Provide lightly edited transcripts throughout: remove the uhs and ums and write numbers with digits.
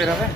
বের হবে।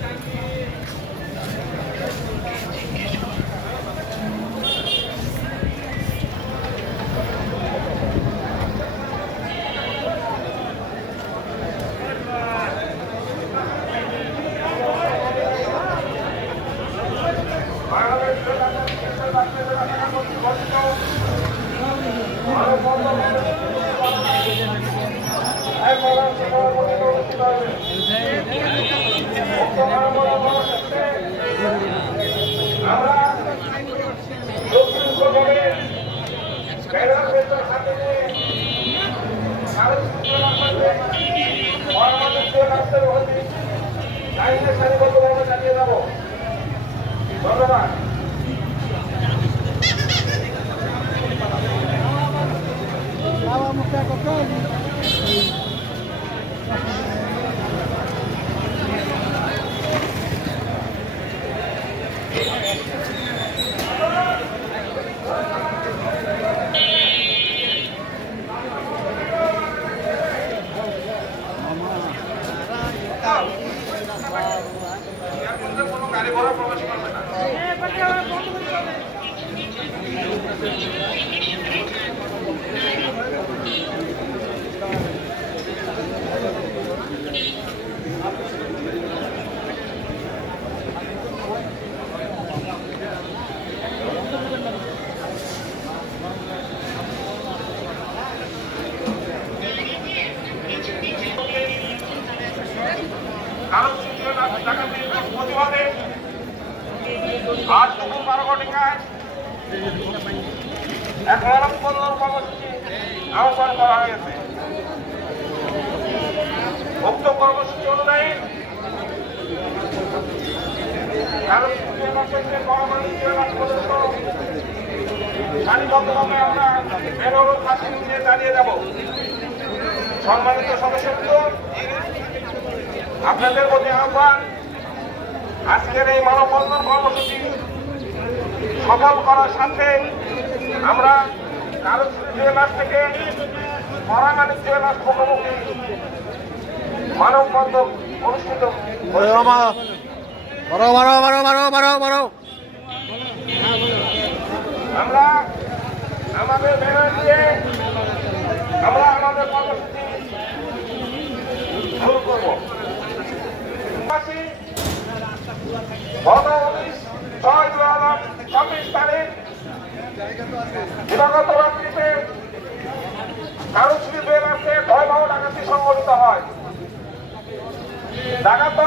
আজ দুপুর 12টায় এক মানববন্ধন কর্মসূচি আহ্বান করা হয়েছে। উক্ত কর্মসূচি অনুযায়ী সারিবদ্ধভাবে আমরা বেরোর ফাঁসি নিয়ে চালিয়ে যাব। সম্মানিত সদস্যবৃন্দ, আপনাদের প্রতি আহ্বান, আজকের এই মানববন্ধন কর্মসূচি সফল করার সাথে আমরা কারুশ্রী জুয়েলার্স থেকে পরামানিক জুয়েলার্স মুখোমুখি মানববন্ধন অনুষ্ঠিত। আমরা আমাদের ব্যানার দিয়ে আমরা আমাদের কর্মসূচি শুরু করব। গত 19/6/2026 তারিখ দিবাগত রাত্রিতে কারুশ্রী জুয়েলার্সে ভয়াবহ ডাকাতি সংঘটিত হয়। ডাকাত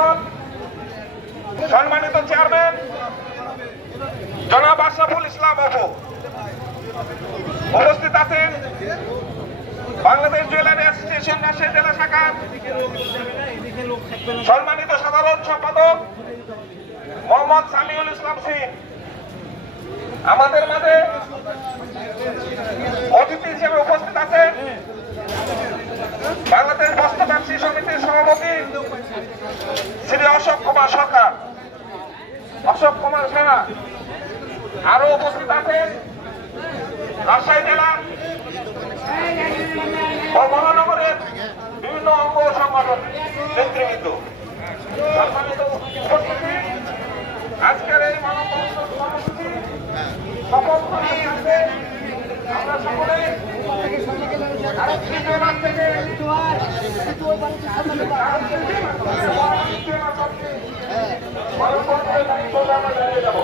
সম্মানিত চেয়ারম্যান জনাব আশরাফুল ইসলাম অপু উপস্থিত আছেন। বাংলাদেশ জুয়েলারি অ্যাসোসিয়েশন রাজশাহী জেলা শাখার সম্মানিত সাধারণ সম্পাদক মোহাম্মদ সামিউল ইসলাম সিং। আমাদের মাঝে অতিথি হিসেবে উপস্থিত আছেন বাংলাদেশ বস্ত্র ব্যবসায়ী সমিতির সভাপতি শ্রী অশোক কুমার সরকার, অশোক কুমার সাহা। আরো উপস্থিত আছেন রাজশাহী জেলা ও মহানগরের বিভিন্ন অঙ্গ সংগঠন নেতৃবৃন্দ। সম্মানিত উপস্থিতি, আজকের এই মানববন্ধন কর্মসূচি সফল করার সাথে আমরা সকলে জানিয়ে যাব।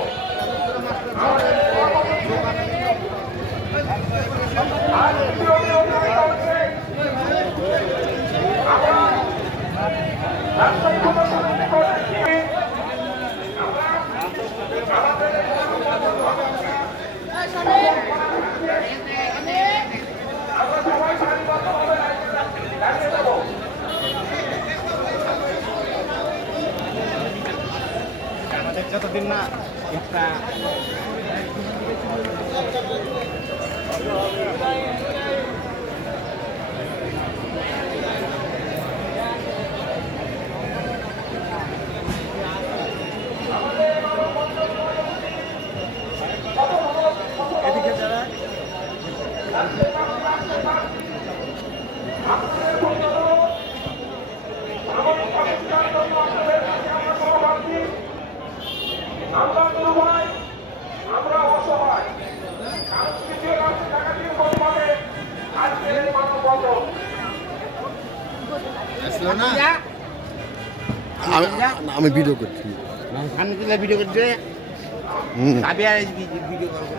আমাদের যতদিন না একটা এদিকে যারা আমাদের আমি ভিডিও করছি। সামনে তুলে ভিডিও করছে হুম। আমি আর ভিডিও করবো।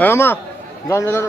হ্যাঁ মা যান যান যান।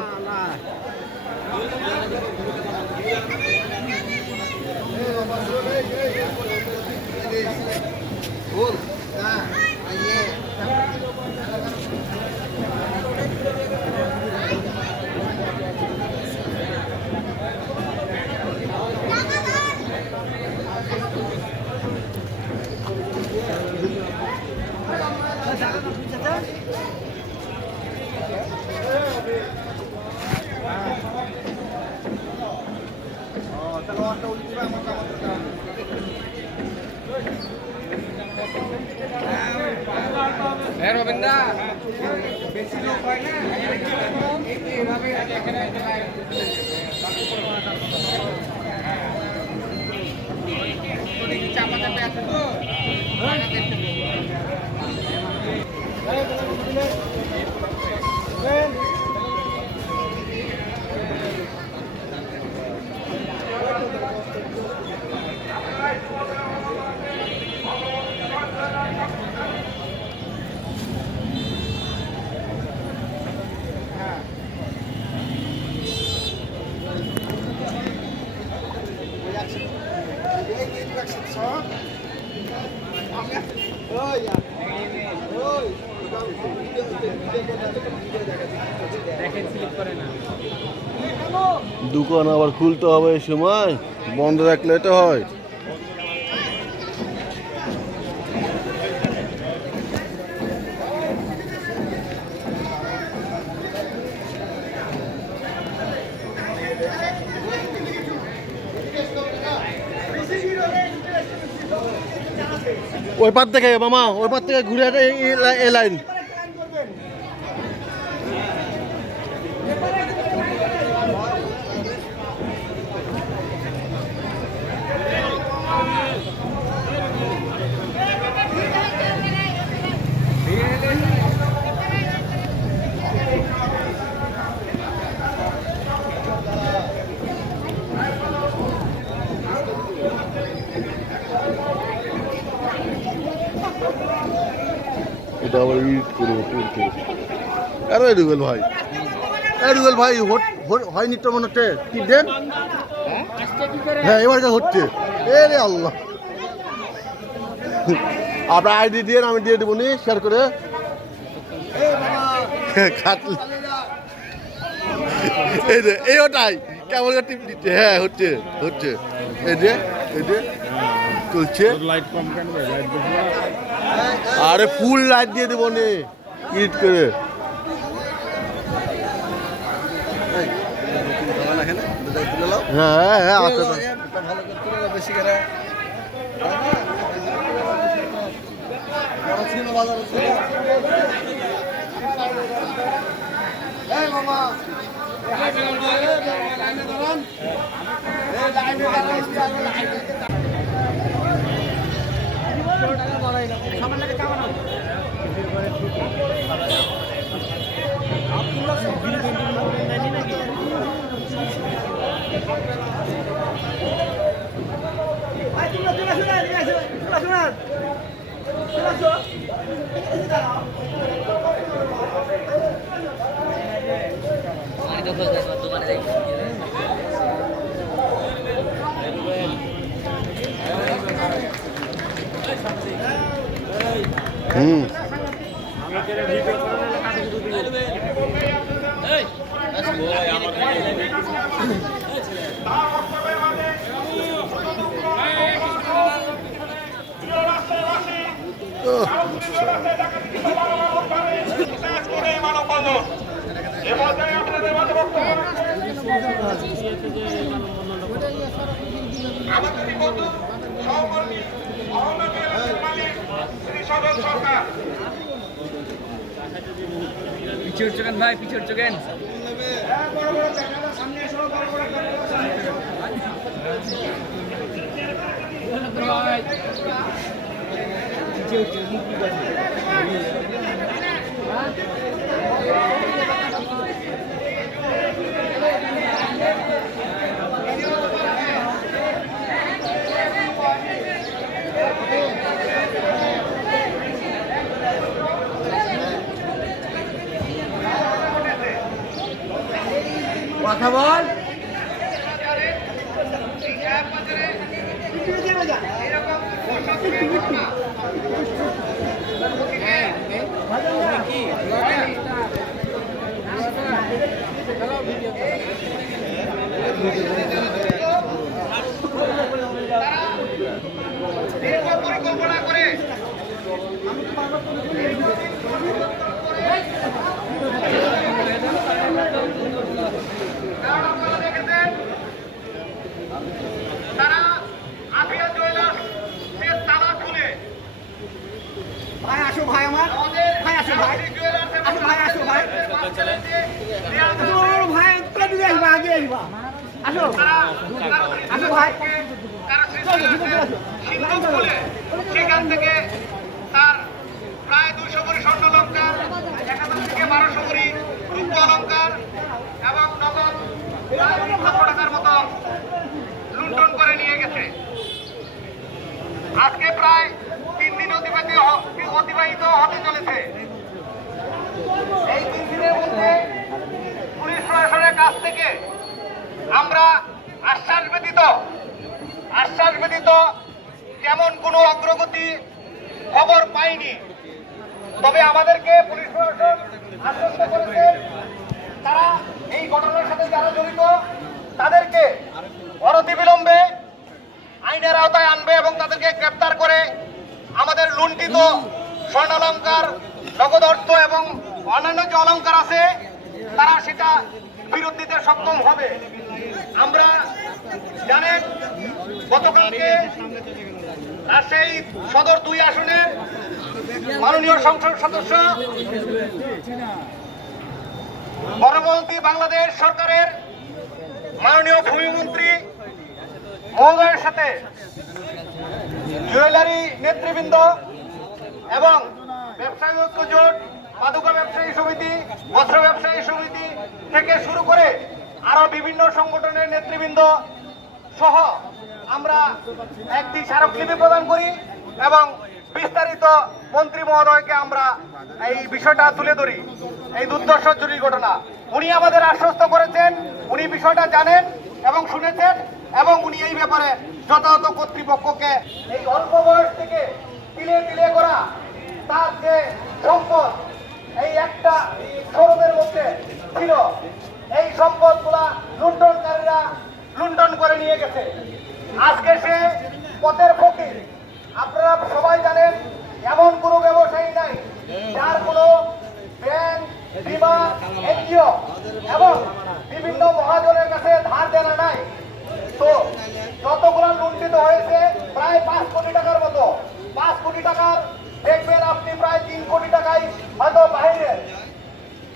রবীন্দ্র বেশি লোক হয় না এইভাবে চাপাতে আছে তো দোকান আবার খুলতে হবে এই সময়, বন্ধ রাখলে তো হয়। ওই পার থেকে মামা, ওই পার থেকে ঘুরে এই লাইন। এটা আবার ইট করবো তুলতে। আরে রুবেল ভাই, রুবেল ভাই হয়নি তো মনে হচ্ছে কি দেন? হ্যাঁ এবার হচ্ছে। এ রে আল্লাহ, আপনার আইডি দিয়ে আমি দিয়ে দেবো নি শেয়ার করে। এই যে এই ওটাই কেমন টিপ দিচ্ছে। হ্যাঁ হচ্ছে হচ্ছে, এই যে চলছে। লাইট কম কেন লাইট বেশি আরে ফুল লাইট দিয়ে দেবো নি ইট করে। হ্যাঁ হ্যাঁ আচ্ছা বেশি করে হুম পিছর চোখেন ভাই, পিছর চোখেন। কথা বল। পরিকল্পনা করে তারা আফিয়া জুয়েলার্সের তালা খুলে ভাই আসো ভাই আমার ভাই আসো ভাই আসো ভাই আসো ভাই আসো ভাই তুলে দিবে আসবা আগে আসবা আসো আসো ভাই সেখান থেকে তার প্রায় 200 ভরি স্বর্ণ অলংকার, 1000 থেকে 1200 ভরি রূপ অলংকার এবং নগদ প্রায় 1 লক্ষ টাকার মতো লুণ্ঠন করে নিয়ে গেছে। আজকে প্রায় 3 দিন অতিবাহিত হতে চলেছে। এই 3 দিনের মধ্যে পুলিশ প্রশাসনের কাছ থেকে আমরা আশ্বাস ব্যতীত তেমন কোনো অগ্রগতি খবর পাইনি। তবে আমাদেরকে পুলিশ প্রশাসন আশ্বস্ত করেছে তারা এই ঘটনার সাথে যারা জড়িত তাদেরকে অনতিবিলম্বে আইনের আওতায় আনবে এবং তাদেরকে গ্রেপ্তার করে আমাদের লুণ্ঠিত স্বর্ণালংকার, নগদ অর্থ এবং অন্যান্য যে অলংকার আছে তারা সেটা ফেরত দিতে সক্ষম হবে। আমরা জানেন গতকালকে রাজশাহী সদর 2 আসনের মাননীয় সংসদ সদস্য পরবর্তী বাংলাদেশ সরকারের মাননীয় ভূমিমন্ত্রী মহোদয়ের সাথে জুয়েলারি নেতৃবৃন্দ এবং ব্যবসায়ী ঐক্য জোট, পাদুকা ব্যবসায়ী সমিতি, বস্ত্র ব্যবসায়ী সমিতি থেকে শুরু করে আরো বিভিন্ন সংগঠনের নেতৃবৃন্দ সহ আমরা একটি স্মারকলিপি প্রদান করি এবং বিস্তারিত মন্ত্রী মহোদয়কে আমরা এই বিষয়টা তুলে ধরি। এই দুর্দর্শ চুরি ঘটনা উনি আমাদের আশ্বস্ত করেছেন, উনি বিষয়টা জানেন এবং শুনেছেন এবং উনি এই ব্যাপারে যথাযথ কর্তৃপক্ষকে এই অল্প বয়স থেকে তিলে তিলে করা তার যে সম্পদ এই একটা শোরুমের মধ্যে ছিল, এই সম্পদগুলা লুণ্ঠনকারীরা লুণ্ঠন করে নিয়ে গেছে। আজকে সে পথের ফকির। আপনারা সবাই জানেন এমন কোনো ব্যবসায়ী নাই যার কোনো ব্যাংক, বীমা, এনজিও এবং বিভিন্ন মহাজনের কাছে ধার দেনা নাই। তো যতগুলো লুণ্ঠিত হয়েছে প্রায় 5 কোটি টাকার মতো। 5 কোটি টাকার দেখবেন আপনি প্রায় 3 কোটি টাকায় হয়তো বাইরে,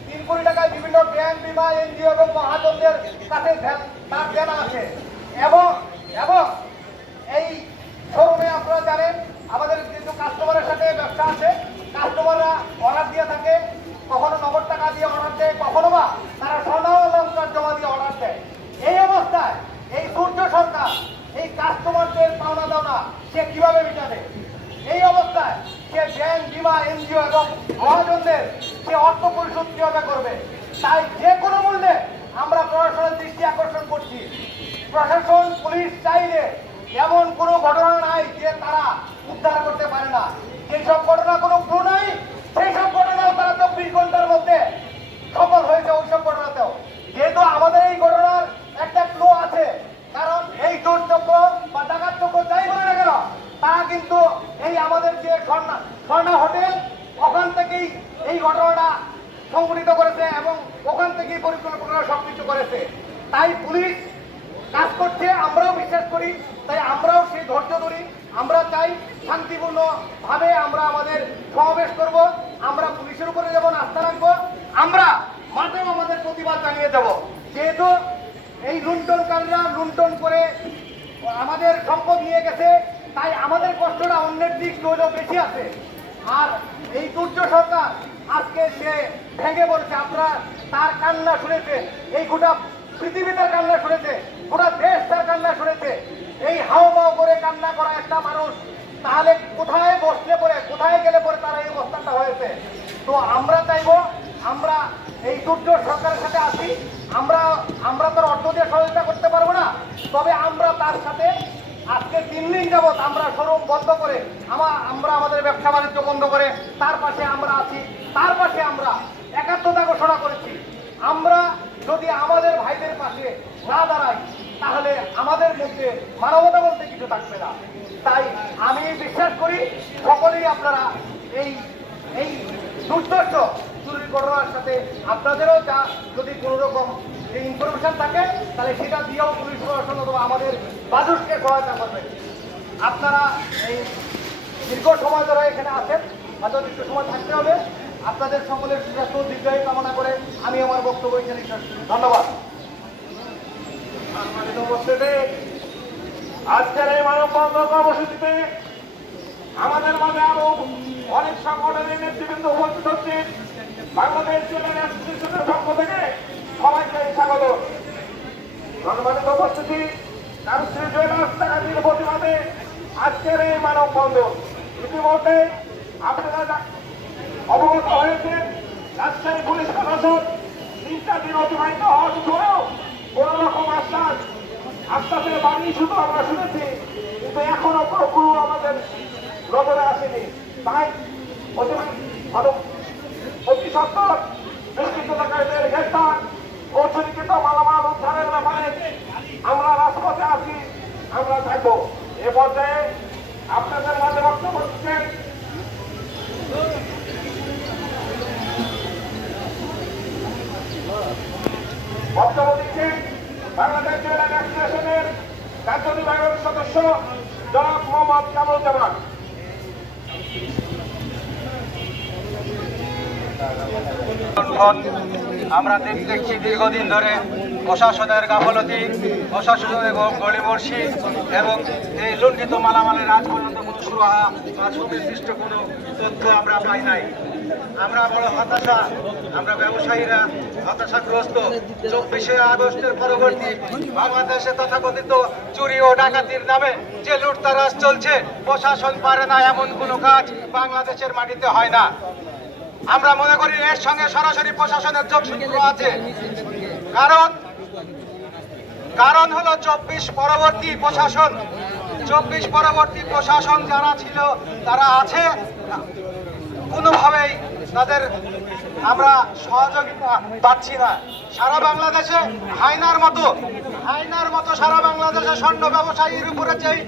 3 কোটি টাকায় বিভিন্ন ব্যাংক, বীমা, এনজিও এবং মহাজনদের কাছে তার দেনা আছে। এবং এই শোরুমে আপনারা জানেন আমাদের কিন্তু কাস্টমারের সাথে ব্যবসা আছে। কাস্টমাররা অর্ডার দিয়ে থাকে, কখনো নগদ টাকা দিয়ে অর্ডার দেয়, কখনো বা তারা স্বর্ণ অলংকার জমা দিয়ে অর্ডার দেয়। এই অবস্থায় এই সূর্য সরকার এই কাস্টমারদের পাওনা দাওনা সে কিভাবে মেটাবে? এই অবস্থায় সে ব্যাংক, বীমা, এনজিও এবং মহাজনদের সে অর্থ পরিশোধ কিভাবে করবে? তাই যে কোনো মূল্যে আমরা প্রশাসনের দৃষ্টি আকর্ষণ করছি। প্রশাসন, পুলিশ চাইলে এমন কোনো ঘটনা নাই যে তারা উদ্ধার করতে পারে না। যেসব ঘটনা কোনো ক্লু নাই সেই সব ঘটনাও তারা 24 ঘন্টার মধ্যে সফল হয়েছে। ওইসব ঘটনাতেও যেহেতু আমাদের এই ঘটনার একটা ক্লু আছে, কারণ এই চোর চক্র বা ডাকাত চক্র যাই বলে না কেন তারা কিন্তু এই আমাদের যে স্বর্ণা হোটেল, ওখান থেকেই এই ঘটনাটা সংঘটিত করেছে এবং ওখান থেকেই পরিকল্পনা সবকিছু করেছে। তাই পুলিশ কাজ করছে, আমরাও বিশ্বাস করি, তাই আমরাও সেই ধৈর্য ধরি। আমরা চাই শান্তিপূর্ণ ভাবে আমরা আমাদের সমাবেশ করব, আমরা পুলিশের উপরে যেমন আস্থা রাখবো, আমরা মাঠেও আমাদের প্রতিবাদ জানিয়ে দেব। যেহেতু এই লুণ্ঠনকারীরা লুণ্ঠন করে আমাদের সম্পদ নিয়ে গেছে, তাই আমাদের কষ্টটা অন্যের দিক হলেও বেশি আছে। আর এই দুর্য সরকার আজকে সে ভেঙে পড়েছে, আপনারা তার কান্না শুনেছে, এই গোটা পৃথিবী তার কান্না শুনেছে, গোটা দেশ তার কান্না শুনেছে। এই হাওমাও করে কান্না করা একটা মানুষ তাহলে কোথায় বসলে পরে, কোথায় গেলে পরে তারা এই অবস্থানটা হয়েছে। তো আমরা চাইবো, আমরা এই দুর্য সরকারের সাথে আছি। আমরা তার অর্থ দিয়ে সহযোগিতা করতে পারবো না, তবে আমরা তার সাথে আজকে 3 দিন যাবৎ আমরা শোরুম বন্ধ করে, আমরা আমাদের ব্যবসা বাণিজ্য বন্ধ করে তার পাশে আমরা আছি। তার পাশে আমরা একাত্মতা ঘোষণা করেছি। আমরা যদি আমাদের ভাইদের পাশে না দাঁড়াই তাহলে আমাদের মধ্যে মানবতা বলতে কিছু থাকবে না। তাই আমি বিশ্বাস করি সকলেই আপনারা এই দুর্দর্শ চুরির ঘটনার সাথে আপনাদেরও যা যদি কোনো রকম ইনফরমেশন থাকে তাহলে সেটা দিয়েও পুলিশ প্রশাসন অথবা আমাদের বাজুসকে সহায়তা করবেন। আপনারা এই দীর্ঘ সময় ধরে এখানে আছেন, হয়তো একটু সময় থাকতে হবে। আপনাদের সকলের সুস্বাস্থ্য দীর্ঘায়ু কামনা করে আমি আমার বক্তব্য এখানে শেষ করছি। ধন্যবাদ। সম্মানিত উপস্থিতি, আজকের এই মানববন্ধন কর্মসূচিতে আমাদের মাঝে আরো অনেক সংগঠনের নেতৃবৃন্দ উপস্থিত হচ্ছে। বাংলাদেশ জুয়েলারি অ্যাসোসিয়েশনের পক্ষ থেকে সবাইকে স্বাগত। সম্মানিত উপস্থিতি, কারুশ্রী জুয়েলার্স ডাকাতির প্রতিবাদে আজকের এই মানববন্ধন। ইতিমধ্যে আপনারা অবগত হয়েছে, রাজশাহী পুলিশ প্রশাসন 3টা দিন অতিবাহিত হওয়ার পরেও কোন রকম আশ্বাসের বাণী শুধু আমরা শুনেছি, কিন্তু এখনো কোনো ক্লু আমাদের নজরে আসেনি। তাই অতি সত্তর দুষ্কৃতকারীদের গ্রেফতার, কৌশলীকৃত মালামাল উদ্ধারের ব্যাপারে আমরা রাজপথে আছি, আমরা থাকবো। এ পর্যায়ে আপনাদের মাঝে বক্তব্য দিচ্ছেন বাংলাদেশ জুয়েলারি অ্যাসোসিয়েশনের কার্যনির্বাহী সদস্য জনাব মোহাম্মদ কামরুজ্জামান। আমরা দেখছি দীর্ঘদিন ধরে প্রশাসনের গাফলতি, প্রশাসনের গড়িমসি এবং এই লুণ্ঠিত মালামালের আজ পর্যন্ত কোনো সুরাহা বা সুনির্দিষ্ট কোনো তথ্য আমরা পাই নাই। আমরা বড় হতাশা, আমরা ব্যবসায়ীরা হতাশাগ্রস্ত। 24শে আগস্টের পরবর্তী বাংলাদেশে তথাকথিত চুরি ও ডাকাতির নামে যে লুটতারাজ চলছে, প্রশাসন পারে না এমন কোনো কাজ বাংলাদেশের মাটিতে হয় না। আমরা মনে করি এর সঙ্গে সরাসরি প্রশাসনের যোগসূত্র আছে। কারণ হলো 24 পরবর্তী প্রশাসন যারা ছিল তারা আছে, কোনোভাবেই তাদের আমরা সহযোগিতা পাচ্ছি না। সারা বাংলাদেশে হায়নার মতো সারা বাংলাদেশে স্বর্ণ ব্যবসায়ীর উপরে যেই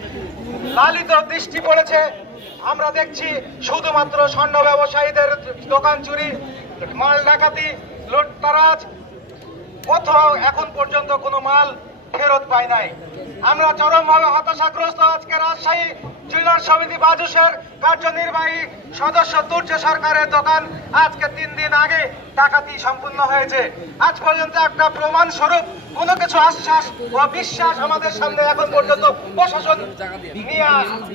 লালিত দৃষ্টি পড়েছে, আমরা দেখছি শুধুমাত্র স্বর্ণ ব্যবসায়ীদের দোকান চুরি, মাল ডাকাতি, লুটতারাজ, কোথাও এখন পর্যন্ত কোনো মাল ফেরত পাই নাই। আমরা চরমভাবে হতাশাগ্রস্ত। আজকে রাজশাহী জুয়েলার্স সমিতি বাজুসের কার্যনির্বাহী সদস্য দুর্য সরকারের দোকান আজকে 3 দিন আগে ডাকাতি সম্পূর্ণ হয়েছে। আজ পর্যন্ত একটা প্রমাণ স্বরূপ কোনো কিছু আশ্বাস ও বিশ্বাস আমাদের সামনে এখন পর্যন্ত প্রশাসন নিয়ে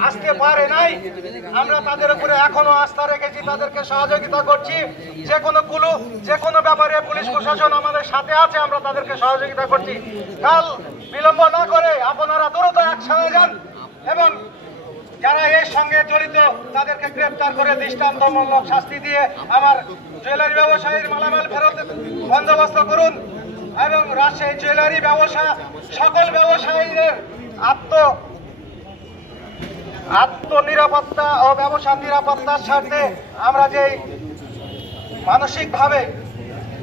আসতে পারে নাই। আমরা তাদের উপরে এখনো আস্থা রেখেছি, তাদেরকে সহযোগিতা করছি। যে কোনো কুলু, যে কোনো ব্যাপারে পুলিশ প্রশাসন আমাদের সাথে আছে, আমরা তাদেরকে সহযোগিতা করছি। কাল বিলম্ব না করে আপনারা দ্রুত অ্যাকশনে যান এবং যারা এর সঙ্গে জড়িত তাদেরকে গ্রেফতার করে দৃষ্টান্তমূলক শাস্তি দিয়ে আমার জুয়েলারি ব্যবসায়ীর মালামাল ফেরত বন্দোবস্ত করুন এবং রাজশাহী জুয়েলারি ব্যবসা সকল ব্যবসায়ীদের আত্মনিরাপত্তা ও ব্যবসার নিরাপত্তার স্বার্থে আমরা যে মানসিকভাবে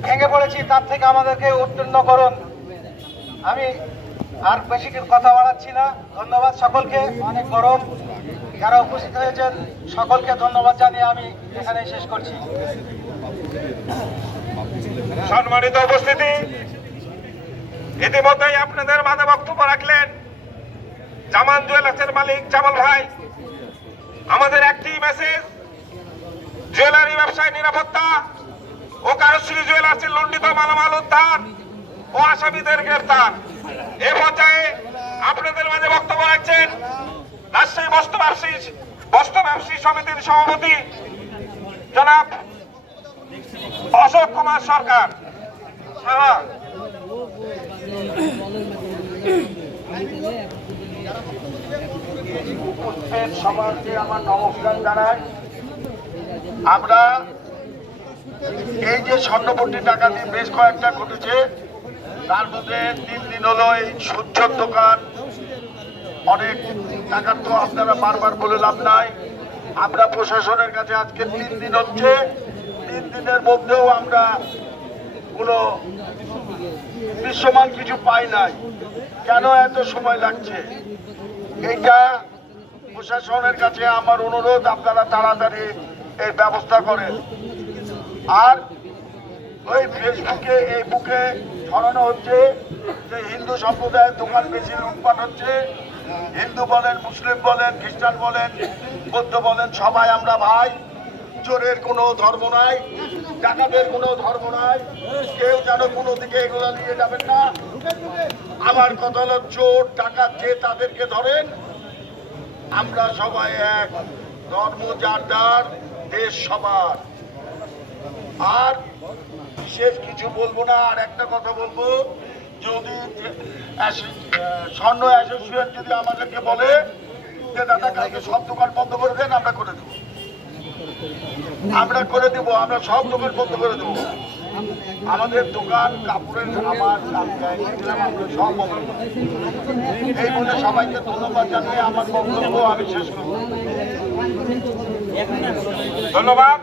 ভেঙে পড়েছি তার থেকে আমাদেরকে উত্তীর্ণ করুন। আমি আর বেশি কথা বাড়াচ্ছি না। ধন্যবাদ সকলকে। অনেক গরম। যারা উপস্থিত হয়েছেন সকলকে ধন্যবাদ জানিয়ে আমি এখানে শেষ করছি। সম্মানিত উপস্থিতি, ইতিমধ্যেই আপনাদের মাঝে বক্তব্য রাখলেন জামান জুয়েলার্সের মালিক জামাল ভাই। আমাদের একটি মেসেজ, জুয়েলারি ব্যবসায় নিরাপত্তা ও কারুশ্রী জুয়েলার্সের লুণ্ঠিত মালামাল উদ্ধার ও আসামিদের গ্রেফতার। এ পর্যায়ে আপনাদের মাঝে বক্তব্য রাখছেন রাজশাহী বস্ত্র ব্যবসায়ী সমিতির সভাপতি জনাব অশোক কুমার সরকার। সমাজকে আমার নমস্কার জানাই। আমরা এই যে স্বর্ণপট্টি ডাকাতি বেশ কয়েকটা ঘটেছে, তার মধ্যে 3 দিন হলো এই সূর্যর দোকান, অনেক টাকার তো আপনারা বারবার বলে লাভ নাই। আমরা প্রশাসনের কাছে আজকে 3 দিন হচ্ছে, 3 দিনের মধ্যেও আমরা কোনো দৃশ্যমান কিছু পাই নাই। কেন এত সময় লাগছে? এইটা প্রশাসনের কাছে আমার অনুরোধ, আপনারা তাড়াতাড়ি এই ব্যবস্থা করেন। আর ওই ফেসবুকে এই বুকে ছড়ানো হচ্ছে যে হিন্দু সম্প্রদায়ের দোকান বেশি লুটপাট হচ্ছে। হিন্দু বলেন, মুসলিম বলেন, খ্রিস্টান বলেন, বৌদ্ধ বলেন, সবাই আমরা ভাই। চোরের কোনো ধর্ম নাই, ডাকাতের কোনো ধর্ম নাই। কেউ যেন কোনো দিকে এগুলো নিয়ে যাবেন না। আমার কথা হলো, চোর ডাকাত যে তাদেরকে ধরেন, আমরা সবাই এক, ধর্ম যার যার, দেশ সবার। আর বিশেষ কিছু বলবো না। আর একটা কথা বলবো, যদি স্বর্ণ অ্যাসোসিয়েশন যদি আমাদেরকে বলে যে দাদা কালকে সব দোকান বন্ধ করে দেন, আমরা করে দেবো, আমরা সব দোকান বন্ধ করে দেবো। আমাদের দোকান কাপড়ের, আমার সব বন্ধ। এই বলে সবাইকে ধন্যবাদ জানিয়ে আমার বক্তব্য আমি শেষ করব। ধন্যবাদ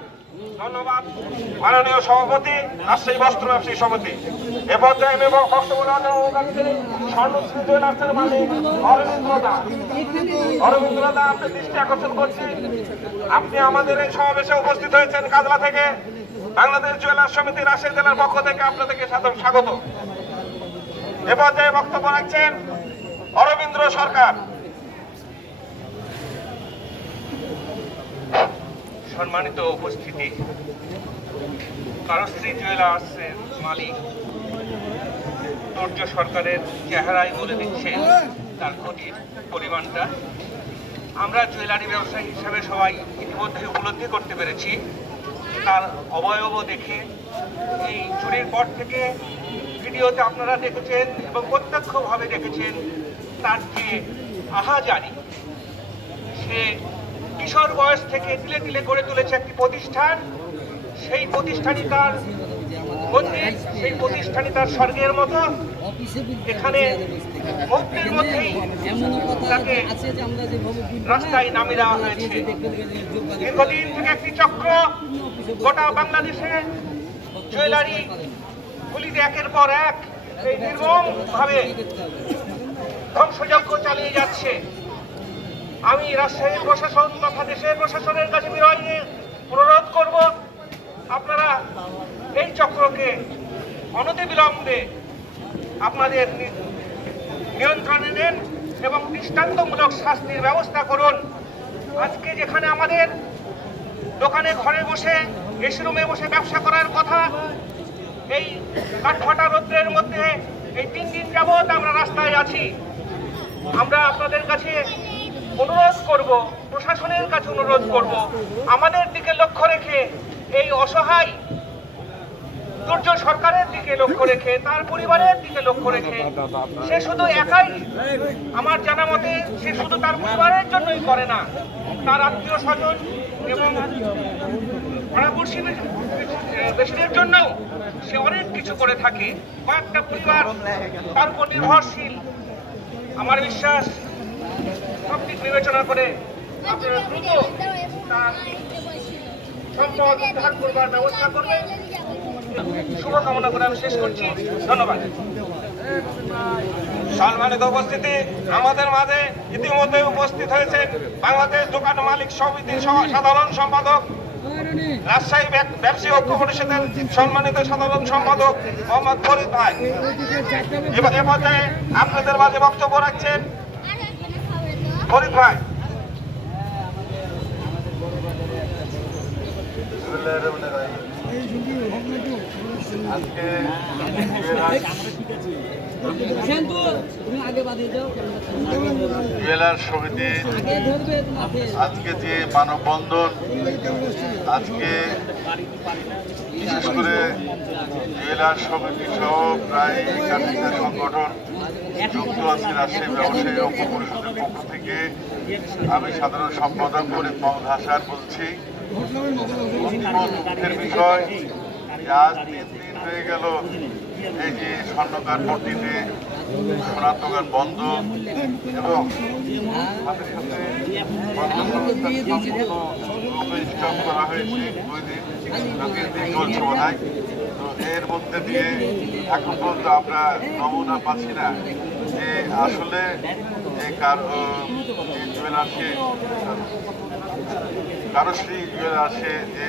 মাননীয় সভাপতি রাজশাহী বস্ত্র ব্যবসায়ী সমিতি। এ পর্যায়ে আমি বক্তব্য স্বর্ণশ্রী জুয়েলার্সের মালিক অরবিন্দ্র দা, আপনি দৃষ্টি আকর্ষণ করছি। আপনি আমাদের এই সমাবেশে উপস্থিত হয়েছেন কাজলা থেকে। বাংলাদেশ জুয়েলার্স সমিতি রাজশাহী জেলার পক্ষ থেকে আপনাদেরকে স্বাগত। এ পর্যায়ে বক্তব্য রাখছেন অরবিন্দ্র সরকার। সম্মানিত উপস্থিতি, কারুশ্রী জুয়েলার্সের মালিক তুর্য সরকারের চেহারাই বলে দিচ্ছে তার ক্ষতির পরিমাণটা। আমরা জুয়েলারি ব্যবসায়ী হিসাবে সবাই ইতিমধ্যে উপলব্ধি করতে পেরেছি। তার অবয়ব দেখে এই চুরির পর থেকে ভিডিওতে আপনারা দেখেছেন এবং প্রত্যক্ষভাবে দেখেছেন তার যে আহাজারি। সে কিশোর বয়স থেকে ধীরে ধীরে গড়ে তুলেছে একটি প্রতিষ্ঠান। সেই প্রতিষ্ঠানই তার মন্দির, সেই প্রতিষ্ঠানই তার স্বর্গের মতো। এখানে মুহূর্তের মধ্যেই তাকে রাস্তায় নামিয়ে দেওয়া হয়েছে। দীর্ঘদিন থেকে একটি চক্র গোটা বাংলাদেশে জুয়েলারি গুলিতে একের পর এক এই নির্মমভাবে ধ্বংসযজ্ঞ চালিয়ে যাচ্ছে। আমি রাজশাহীর প্রশাসন তথা দেশের প্রশাসনের কাছে বিনয়ে অনুরোধ করব, আপনারা এই চক্রকে অনতিবিলম্বে আপনাদের নিয়ন্ত্রণে নেন এবং দৃষ্টান্তমূলক শাস্তির ব্যবস্থা করুন। আজকে যেখানে আমাদের দোকানে ঘরে বসে, এসি রুমে বসে ব্যবসা করার কথা, এই কাঠফাটা রৌদ্রের মধ্যে এই 3 দিন যাবৎ আমরা রাস্তায় আছি। আমরা আপনাদের কাছে অনুরোধ করব, প্রশাসনের কাছে অনুরোধ করব, আমাদের দিকে লক্ষ্য রেখে, এই অসহায় তুর্য সরকারের দিকে লক্ষ্য রেখে, তার পরিবারের দিকে লক্ষ্য রেখে, সে শুধু একাই, আমার জানা মতে সে শুধু তার পরিবারের জন্যই করে না, তার আত্মীয় স্বজন এবং পাড়াপড়শি বেশিদের জন্যও সে অনেক কিছু করে থাকে। কয়েকটা পরিবার তার উপর নির্ভরশীল। আমার বিশ্বাস সব দিক বিবেচনা করে আপনারা দ্রুত তার সম্পদ উদ্ধার করবার ব্যবস্থা করবেন। শুভকামনা করে আমি শেষ করছি। ধন্যবাদ। সম্মানিত উপস্থিতি, আমাদের মাঝে ইতিমধ্যে উপস্থিত হয়েছেন বাংলাদেশ দোকান মালিক সমিতির সাধারণ সম্পাদক, রাজশাহী ব্যবসায়ী ঐক্য পরিষদের সম্মানিত সাধারণ সম্পাদক মোহাম্মদ ফরিদ ভাই। এ পর্যায়ে আপনাদের মাঝে বক্তব্য রাখছেন ফরিদ ভাই। জুয়েলার সমিতি আজকে যে মানববন্ধন, আজকে বিশেষ করে জুয়েলার সমিতি সহ প্রায় 51টা সংগঠন যুক্ত আছে রাজশাহী ব্যবসায়ী ঐক্য পরিষদের পক্ষ থেকে। আমি সাধারণ সম্পাদক ফরিদ মোহাম্মদ হাসান বলছি। দুঃখের বিষয় যে আজ 3 দিন হয়ে গেল এই যে স্বর্ণকার পট্টিতে সোনার দোকান বন্ধ এবং সাথে সাথে স্টপ করা হয়েছে 2 দিন 3 দিন চলছে বোধ হয়। তো এর মধ্যে দিয়ে এখন পর্যন্ত আমরা নমুনা পাচ্ছি না যে আসলে এই জুয়েলার্সে কারশ্রী জুয়েলার্সে যে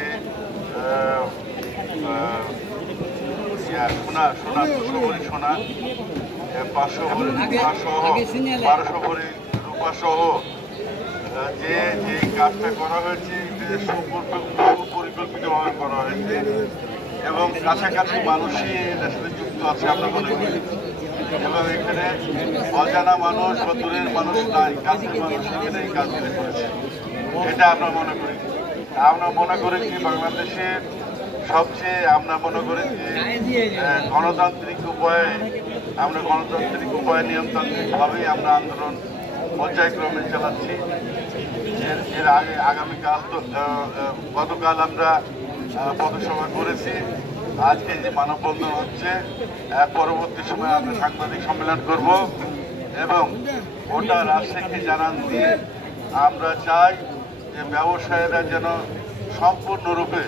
সোনা 200 ভরি সোনা, 500 ভরি রূপা সহ 1200 ভরি রূপা সহ যে কাজটা করা হয়েছে সুপরিকল্পিতভাবে করা হয়েছে এবং কাছাকাছি মানুষই এটার সাথে যুক্ত আছে আমরা মনে করি। এবং এখানে অজানা মানুষ বা দূরের মানুষ নাই, কাছের মানুষ এখানে এই কাজগুলি করেছে, এটা আমরা মনে করি। আমরা মনে করি যে বাংলাদেশের সবচেয়ে আমরা মনে করি যে গণতান্ত্রিক উপায়ে নিয়মতান্ত্রিকভাবেই আমরা আন্দোলন পর্যায়ক্রমে চালাচ্ছি। এর আগে গতকাল আমরা পথসভা করেছি। আজকে যে মানববন্ধন হচ্ছে, পরবর্তী সময়ে আমরা সাংবাদিক সম্মেলন করব এবং ওটা রাজশাহীকে জানান দিয়ে আমরা চাই যে ব্যবসায়ীরা যেন সম্পূর্ণরূপে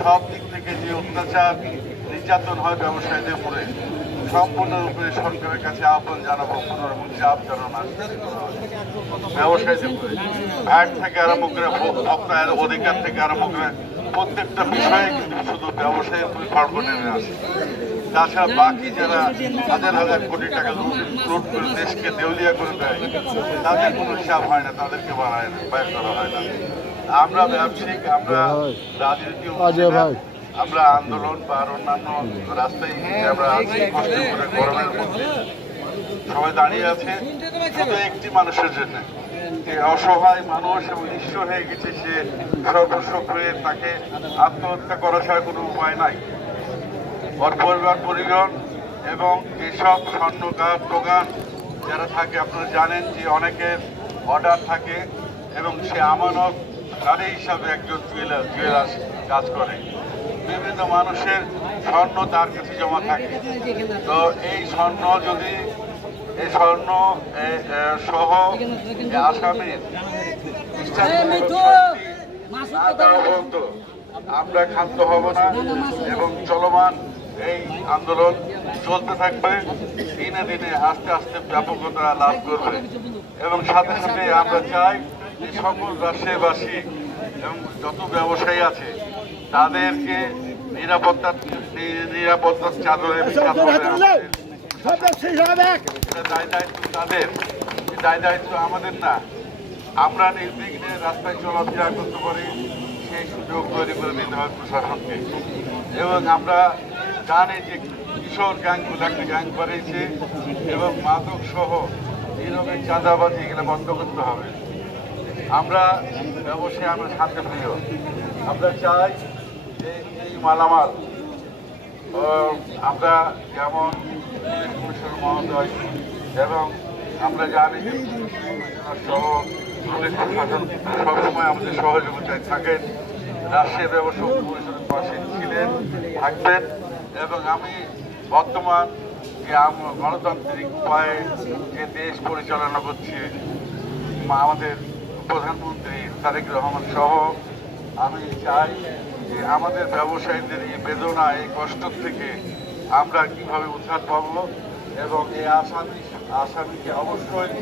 সব দিক থেকে যে অত্যাচার নির্যাতন হয় ব্যবসায়ীদের উপরে সম্পূর্ণরূপে সরকারের কাছে আহ্বান জানাবো, কোনোরকম চাপ যেন না ব্যবসায়ীদের উপরে। ভ্যাট থেকে আরম্ভ করে বক্তায়ের অধিকার থেকে আরম্ভ করে প্রত্যেকটা বিষয়ে কিন্তু শুধু ব্যবসায়ীর উপরে খড়গ নেমে আসে। তাছাড়া বাকি যারা হাজার হাজার কোটি টাকা লুট করে দেশকে দেউলিয়া করে দেয় তাদের কোনো হিসাব হয় না, তাদেরকে বাইর করা হয় না। আমরা ব্যবসায়িক, আমরা রাজনীতি, আমরা আন্দোলন বা অন্যান্য রাস্তায় আমরা কষ্ট করে গরমের মধ্যে সবাই দাঁড়িয়ে আছে শুধু একটি মানুষের জন্য, যে অসহায় মানুষ এবং নিঃস্ব হয়ে গেছে, সে সর্বস্ব হয়ে তাকে আত্মহত্যা করা ছাড়া কোনো উপায় নাই। ওর পরিবার পরিজন এবং যেসব স্বর্ণকার দোকান যারা থাকে, আপনারা জানেন যে অনেকের অর্ডার থাকে এবং সে আমানত গাড়ি হিসাবে একজন জুয়েলার্স কাজ করে। বিভিন্ন মানুষের স্বর্ণ তার কাছে জমা থাকে। তো এই স্বর্ণ যদি এই স্বর্ণ সহ আসামের আমরা ক্ষান্ত হব না এবং চলমান এই আন্দোলন চলতে থাকবে, দিনে দিনে আস্তে আস্তে ব্যাপকতা লাভ করবে। এবং সাথে সাথে আমরা চাই যে সকল রাজশাহীবাসী এবং যত ব্যবসায়ী আছে তাদেরকে নিরাপত্তার চাদরে তাদের দায় দায়িত্ব আমাদের না। আমরা নির্বিঘ্নে রাস্তায় চলাফেরা করতে পারি সেই সুযোগ তৈরি করে দিতে হয় প্রশাসনকে। এবং আমরা জানি যে কিশোর গ্যাংগুলো একটা গ্যাং বাড়িয়েছে এবং মাদক সহ এইরকম চাঁদাবাজি এগুলো বন্ধ করতে হবে। আমরা ব্যবসায়ী, আমরা শান্তিপ্রিয়, আমরা চাই যে এই মালামাল আমরা যেমন পুলিশ কমিশনার মহোদয় এবং আমরা জানি যে সহ পুলিশ প্রশাসন সবসময় আমাদের সহযোগিতায় থাকেন, রাজশাহী ব্যবসা পরিষদের পাশে ছিলেন, থাকবেন। এবং আমি বর্তমান যে গণতান্ত্রিক উপায়ে যে দেশ পরিচালনা করছে আমাদের প্রধানমন্ত্রী তারেক রহমান সহ, আমি চাই যে আমাদের ব্যবসায়ীদের এই বেদনা, এই কষ্ট থেকে আমরা কিভাবে উদ্ধার পাব এবং এই আসামিকে অবশ্যই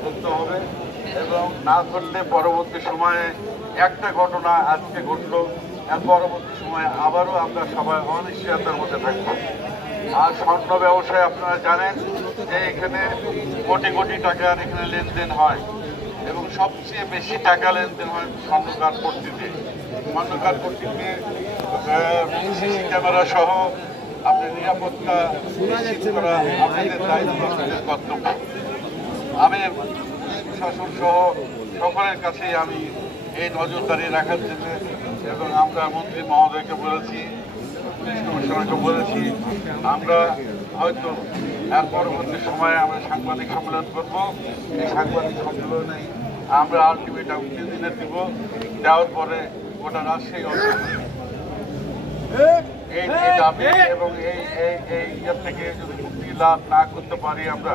ধরতে হবে এবং না ধরলে পরবর্তী সময়ে একটা ঘটনা আজকে ঘটলো, এর পরবর্তী সময়ে আবারও আমরা সবাই অনিশ্চয়তার মধ্যে থাকবো। আর স্বর্ণ ব্যবসায় আপনারা জানেন যে এখানে কোটি কোটি টাকার এখানে লেনদেন হয় এবং সবচেয়ে বেশি টাকা লেনদেন হয় স্বর্ণকার কর্তৃত্বে। স্বর্ণকার কর্তৃত্বে সিসি ক্যামেরা সহ আপনার নিরাপত্তা নিশ্চিত করা আপনাদের দায়িত্ব, আপনাদের কর্তব্য। আমি প্রশাসন সহ সকলের কাছেই আমি এই নজরদারি রাখার জন্য এবং আমরা মন্ত্রী মহোদয়কে বলেছি, পুলিশ কমিশনারকে বলেছি, আমরা হয়তো এর পরবর্তী সময়ে আমরা সাংবাদিক সম্মেলন করব। এই সাংবাদিক সম্মেলনে আমরা আলটিমেটাম 3 দিনে দিব, দেওয়ার পরে গোটা রাজশাহী অঞ্চলে এই দাবি এবং এই ইয়ে থেকে যদি মুক্তি লাভ না করতে পারি আমরা,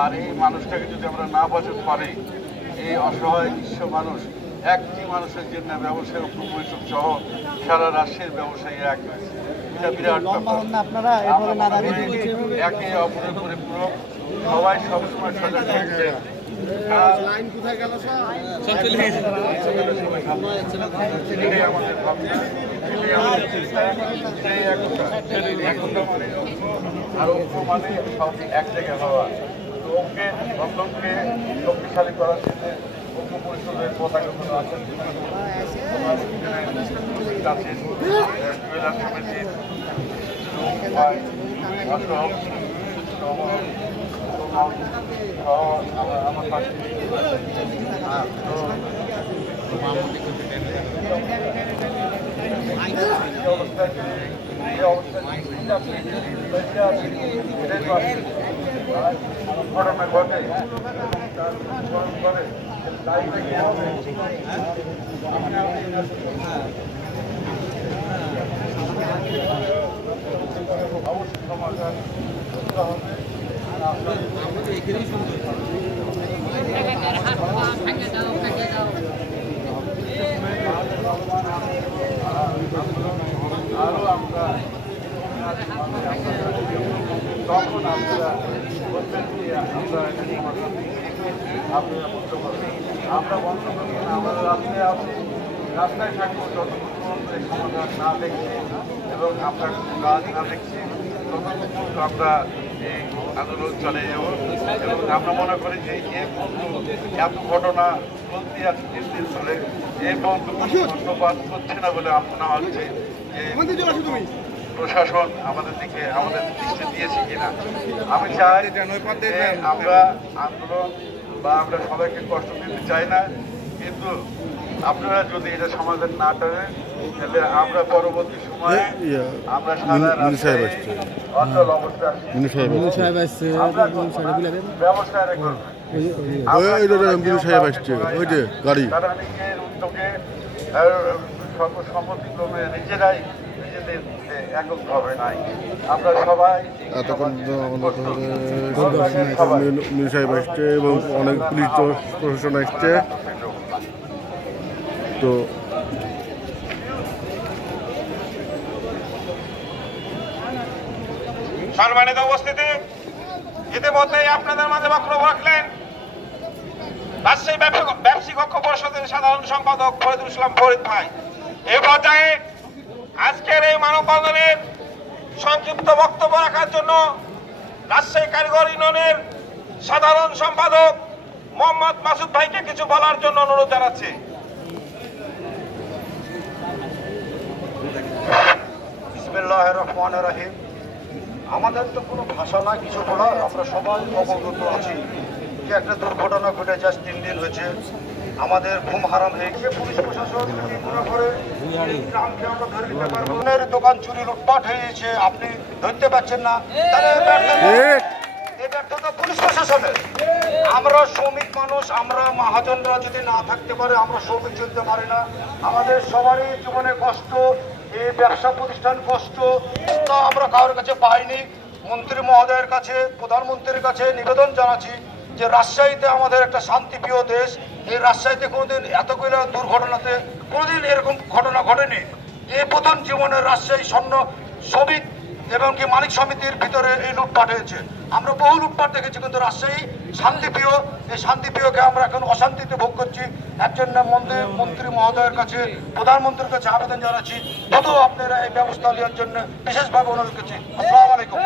আর এই মানুষটাকে যদি আমরা না বাঁচাতে পারি, এই অসহায় নিঃস্ব মানুষ, একটি মানুষের জন্য ব্যবসায়ী ঐক্য পরিষদ সহ সারা রাষ্ট্রের ব্যবসায়ী এক হয়েছে। এটা বিরাট একে অপরের পরিপূরক, সবাই সবসময় সজাগ থাকছে। এটাই আমাদের ভাবনা, এটাই আমাদের চিন্তা, এটাই একতা মানে ঐক্য, আর ঐক্য মানে সব এক জায়গায় হওয়া। ঐক্যকে বন্ধনকে শক্তিশালী করার জন্য ঐক্য পরিষদের পতাকা আছেন জুয়েলার সমিতির আমার পাশে ঘটনা ঘটে অবশ্যই সমাধান করতে হবে। আরো আমরা তখন আমরা বলবেন যে আমরা আপনারা বন্ধ করবেন, আমরা বন্ধ করবো না, আমরা রাস্তায় আছি, রাস্তায় থাকবো যতক্ষণ পর্যন্ত এই সমাধান না দেখছি এবং আমরা কোনো কাজ না দেখছি ততক্ষণ পর্যন্ত আমরা এই আন্দোলন চালিয়ে যাবো। এবং আমরা মনে করি যে এত ঘটনা চলতে আছে 3 দিন ধরে, এই বন্ধুবাদ করছে না বলে মনে হচ্ছে যে প্রশাসন আমাদের দিকে আমাদের দৃষ্টি দিয়েছে কিনা। আমি চাই যে আমরা আন্দোলন বা আমরা সবাইকে কষ্ট দিতে চাই না, কিন্তু আপনারা যদি এটা সমাধান না করেন তাহলে আমরা পরবর্তী সময়ে আমরা সারা অঞ্চল অবস্থায় ব্যবসায় রেখে উদ্যোগে সর্বসম্মতিক্রমে নিজেরাই নিজেদের এককভাবে নাই, আমরা সবাই মিনু সাহেব আসছে এবং অনেক পুলিশ প্রশাসন আসছে। তো সম্মানিত উপস্থিতি, ইতিমধ্যেই আপনাদের মাঝে বক্তব্য রাখলেন রাজশাহী ব্যবসায়িক ঐক্য পরিষদের সাধারণ সম্পাদক ফরিদুল ইসলাম ফরিদ ভাই। এই পর্যায়ে আজকের এই মানববন্ধনের সংক্ষিপ্ত বক্তব্য রাখার জন্য রাজশাহী কারিগর ইউনিয়নের সাধারণ সম্পাদক মোহাম্মদ মাসুদ ভাইকে কিছু বলার জন্য অনুরোধ জানাচ্ছি। বিসমিল্লাহির রহমানির রহিম। আমাদের তো কোনো ভাষা না কিছু বলার, আমরা সবাই অবগত আছি যে একটা দুর্ঘটনা ঘটে জাস্ট 3 দিন হয়েছে, আমাদের ঘুম হারাম হয়ে গিয়ে পুলিশ প্রশাসন করে গ্রামকে আমরা ধরে নিতে পারবো। দোকান চুরি লুটপাট হয়ে গেছে, আপনি ধরতে পারছেন না, তাহলে এই ব্যর্থতা পুলিশ প্রশাসনের। আমরা শ্রমিক মানুষ, আমরা মহাজনরা যদি না থাকতে পারে আমরা শ্রমিক চলতে পারি না। আমাদের সবারই জীবনে কষ্ট, এই ব্যবসা প্রতিষ্ঠান কষ্ট, তা আমরা কারোর কাছে পাইনি। মন্ত্রী মহোদয়ের কাছে, প্রধানমন্ত্রীর কাছে নিবেদন জানাচ্ছি যে রাজশাহীতে আমাদের একটা শান্তিপ্রিয় দেশ, এই রাজশাহীতে কোনোদিন এতগুলো দুর্ঘটনাতে কোনোদিন এরকম ঘটনা ঘটেনি। এই প্রথম জীবনে রাজশাহী স্বর্ণ শ্রমিক এবং কি মালিক সমিতির ভিতরে এই লুটপাট হয়েছে। আমরা বহু লুটপাট দেখেছি, কিন্তু রাজশাহী শান্তিপ্রিয়, এই শান্তিপ্রিয়কে আমরা এখন অশান্তিতে ভোগ করছি। এর জন্য মন্ত্রী মহোদয়ের কাছে, প্রধানমন্ত্রীর কাছে আবেদন জানাচ্ছি, দ্রুত আপনারা এই ব্যবস্থা নেওয়ার জন্য বিশেষভাবে অনুরোধ করছি। আসসালামু আলাইকুম।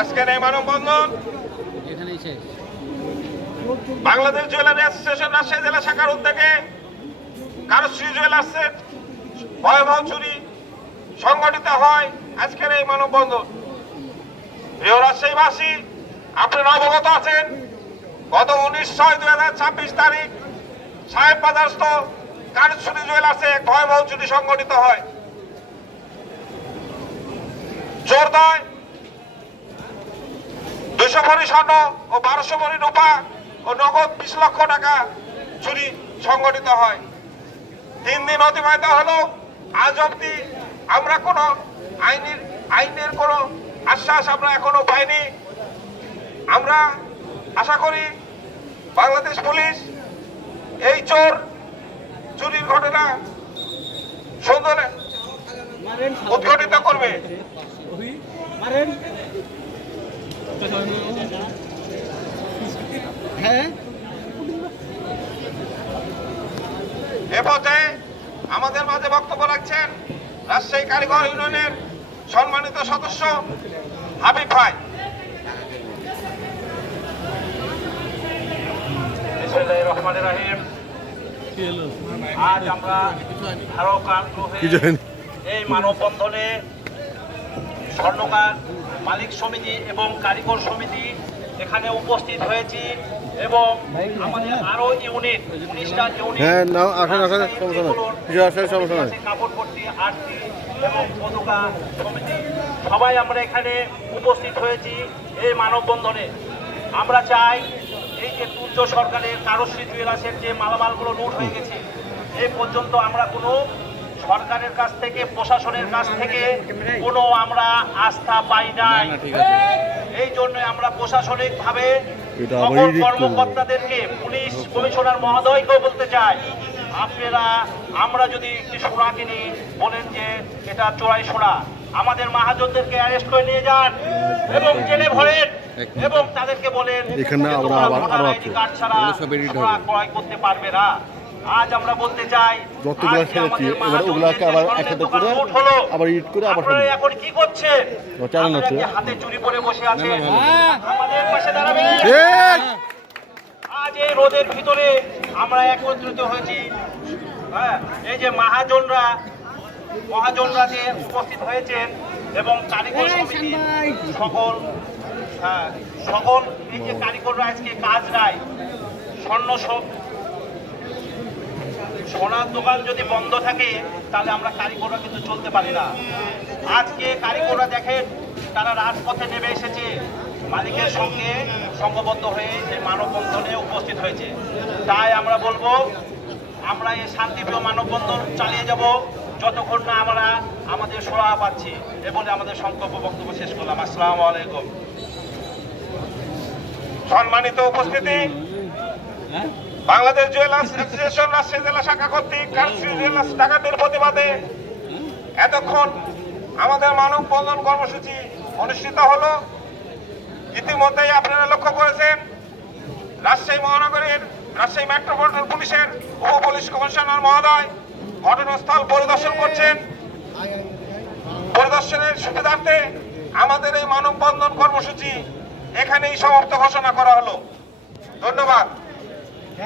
আজকের এই মানববন্ধন বাংলাদেশ জুয়েলারি অ্যাসোসিয়েশন রাজশাহী জেলা শাখার উদ্যোগে কারুশ্রী জুয়েলার্সের ভয়াবহ চুরি সংগঠিত হয়। আজকের এই মানববন্ধন, প্রিয় রাজশাহীবাসী, আপনারা অবগত আছেন, গত 19/6/2026 তারিখ সাহেব বাজারস্থ কারুশ্রী জুয়েলার্সে এক ভয়াবহ চুরি সংগঠিত হয়। চোরদয় 200 ভরি স্বর্ণ ও 1200 ভরি রূপা ও নগদ 20 লক্ষ টাকা চুরি সংগঠিত হয়। 3 দিন অতিবাহিত হলো, আজ অবধি আমরা কোনো আইনের কোনো আশ্বাস আমরা এখনো পাইনি। আমরা আশা করি বাংলাদেশ পুলিশ এই চুরির ঘটনা সুন্দর উদ্ঘাটিত করবে। এ পথে আমাদের মাঝে বক্তব্য রাখছেন রাজশাহী কারিগর ইউনিয়নের সম্মানিত সদস্য হাবিব ভাই। বিসমিল্লাহির রহমানির রহিম। আজ আমরা এই মানববন্ধনে স্বর্ণকার মালিক সমিতি এবং কারিগর সমিতি এখানে উপস্থিত হয়েছি এবং আমাদের আরো ইউনিট 19টা ইউনিট কাপড়পট্টি আরতি এবং পতাকা সমিতি সবাই আমরা এখানে উপস্থিত হয়েছি এই মানববন্ধনে। আমরা চাই এই যে তুর্য সরকারের কারুশ্রী জুয়েলার্সের যে মালামালগুলো লুট হয়ে গেছে, এই পর্যন্ত আমরা কোনো সরকারের কাছ থেকে, প্রশাসনের কাছ থেকে কোনো আমরা আস্থা পাই নাই। এই জন্য আমরা প্রশাসনিক ভাবে কর্মকর্তাদেরকে, পুলিশ কমিশনার মহোদয়কেও বলতে চাই, আমরা যদি একটি সোনা কিনি, বলেন যে এটা চোরাই সোনা, আমাদের মাহাজনদেরকে অ্যারেস্ট করে নিয়ে যান এবং জেলে ভরেন এবং তাদেরকে বলেন আইডি কার্ড ছাড়া সোনা ক্রয় করতে পারবে না। আজ আমরা বলতে চাই, এখন কি করছেন? হাতে চুরি করে বসে আছে, আমাদের পাশে দাঁড়াবে। আজ এই রোদের ভিতরে আমরা একত্রিত হয়েছি। এই যে মহাজনরা যে উপস্থিত হয়েছেন এবং কারিগর সমিতি সকল এই যে কারিগররা আজকে কাজ নাই, সোনার দোকান যদি বন্ধ থাকে তাহলে আমরা কারিগররা কিন্তু চলতে পারি না। আজকে কারিগররা দেখেন, তারা রাজপথে নেমে এসেছে, মালিকের সঙ্গে সংঘবদ্ধ হয়ে এই মানববন্ধনে উপস্থিত হয়েছে। তাই আমরা বলবো, আমরা এই শান্তিপ্রিয় মানববন্ধন চালিয়ে যাব যতক্ষণ না আমরা আমাদের সুরাহা পাচ্ছি। এ বলে আমাদের সংক্ষিপ্ত বক্তব্য শেষ করলাম। আসসালামু আলাইকুম। সম্মানিত উপস্থিতি, বাংলাদেশ জুয়েলার্স অ্যাসোসিয়েশন রাজশাহী জেলা শাখা কর্তৃক কারুশ্রী জুয়েলার্স ডাকাতির প্রতিবাদে এতক্ষণ আমাদের মানববন্ধন কর্মসূচি অনুষ্ঠিত হলো। ইতিমধ্যেই আপনারা লক্ষ্য করেছেন, রাজশাহী মহানগরীর রাজশাহী মেট্রোপলিটন পুলিশের উপ পুলিশ কমিশনার মহোদয় ঘটনাস্থল পরিদর্শন করছেন। পরিদর্শনের সুবিধার্থে আমাদের এই মানববন্ধন কর্মসূচি এখানেই সমাপ্ত ঘোষণা করা হলো। ধন্যবাদ।